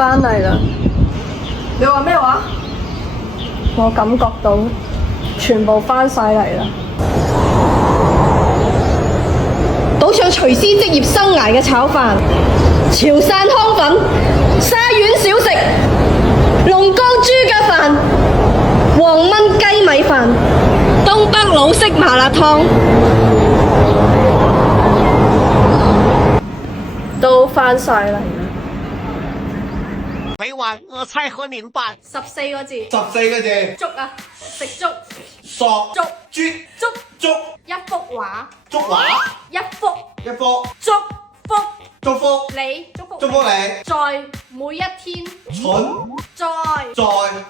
翻嚟啦！你話咩話？我感覺到全部翻晒嚟啦！賭場廚師職業生涯嘅炒飯、潮汕湯粉、沙縣小食、龍江豬腳飯、黃燜雞米飯、東北老式麻辣燙都翻晒嚟啦！每晚我菜和您拌14個字， 14個字，粥啊，食粥，索粥豬粥粥一幅畫，粥畫一幅一幅祝福祝福你，祝福祝福你，在每一天，蠢在在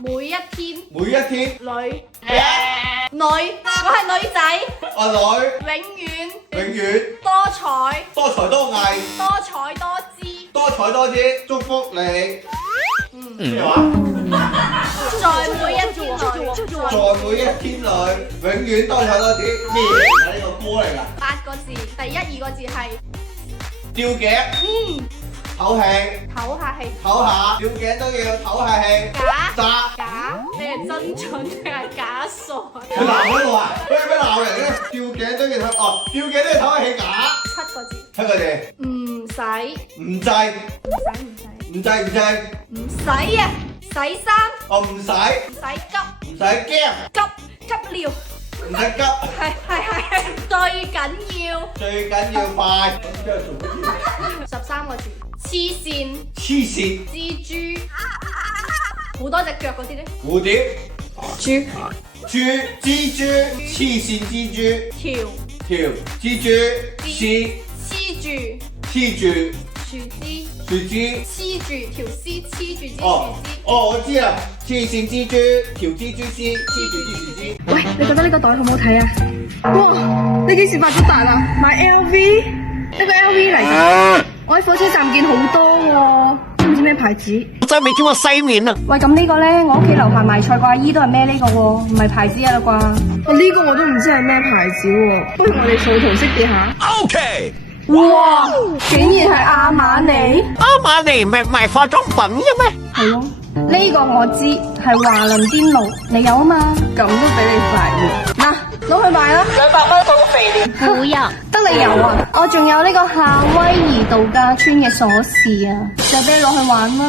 每一天每一天女，我係女仔，阿女永遠永遠多彩多才多藝多彩多姿，多彩多姿，祝福你。咩話？在每一天裏，在每一天裏，永遠多彩多姿。咩嚟㗎？呢個歌嚟㗎。 8個字，第1、2個字係吊頸唞氣唞下氣，唞下，吊頸都要唞下氣。假扎你係真蠢定係假傻？佢鬧嗰個啊？佢有咩鬧人咧？吊頸都要唞，哦，吊頸都要唞下氣假。 7個字， 7個字，唔使唔制唔制唔制，唔使啊！洗衫哦唔使唔使急唔使驚，急尿，唔使急，係最緊要最緊要快。咁之後做乜嘢？ 13個字，黐線黐線，蜘蛛好多隻腳嗰啲咧，蝴蝶，豬豬，蜘蛛，黐線蜘蛛，條條蜘蛛絲黐住黐住樹枝樹枝。黐住條絲黐住支哦樹枝。哦，我知啦，黐線蜘蛛，條蜘蛛絲，黐住啲樹枝。喂，你覺得呢個袋好唔好睇啊？哇，你幾時發咗達啊？買 LV？呢個 LV 嚟㗎，我喺火車站見好多喎，知唔知咩牌子？我真係未聽過西面啊！喂，咁呢個咧，我屋企樓下賣菜個阿姨都係孭呢個喎，唔係牌子啊啦啩？我呢個我都唔知係咩牌子喎，不如我哋掃圖識別下。OK，哇，竟然係阿瑪尼，阿瑪尼唔係賣化妝品嘅咩？係咯，呢個我知係華倫天奴，你有啊嘛？咁都俾你發現，嗱，攞去賣啦，200蚊送肥料，不要，得你有啊！我仲有呢個夏威夷度假村嘅鎖匙啊，就俾你攞去玩啦。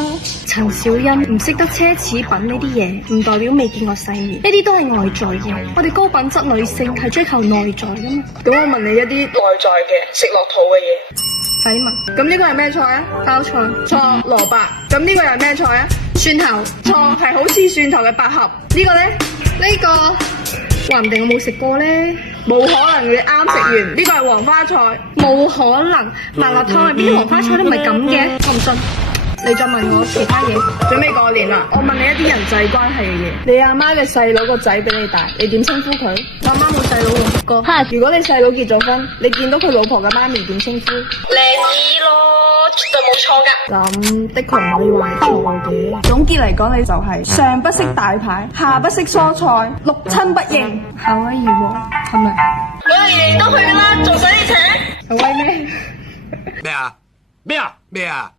陳小欣唔識得奢侈品呢啲嘢，唔代表未見過世面，呢啲都係外在嘅。我哋高品質女性係追求內在噶嘛。咁我問你一啲內在嘅食落肚嘅嘢，使問。咁呢個係咩菜啊？包菜。錯，蘿蔔。咁呢個又係咩菜啊？蒜頭。錯，係好似蒜頭嘅百合。呢個呢？呢個話唔定我冇食過呢。冇可能你啱食完，呢個係黃花菜，冇可能麻辣燙入邊啲黃花菜都唔係咁嘅，我唔信。你再問我其他嘢，準備過年啦，我問你一啲人際關係嘅嘢。你阿媽嘅細佬個仔比你大，你點稱呼佢？我阿媽冇細佬喎，哥。如果你細佬結咗婚，你見到佢老婆嘅媽咪點稱呼？靚姨咯，絕對冇錯㗎。咁的確唔可以話係錯嘅。總結嚟講，你就係上不識大牌，下不識蔬菜，六親不認。夏威夷喎，係咪？我哋都去啦，仲使你請？夏威咩？咩啊？咩啊？咩啊？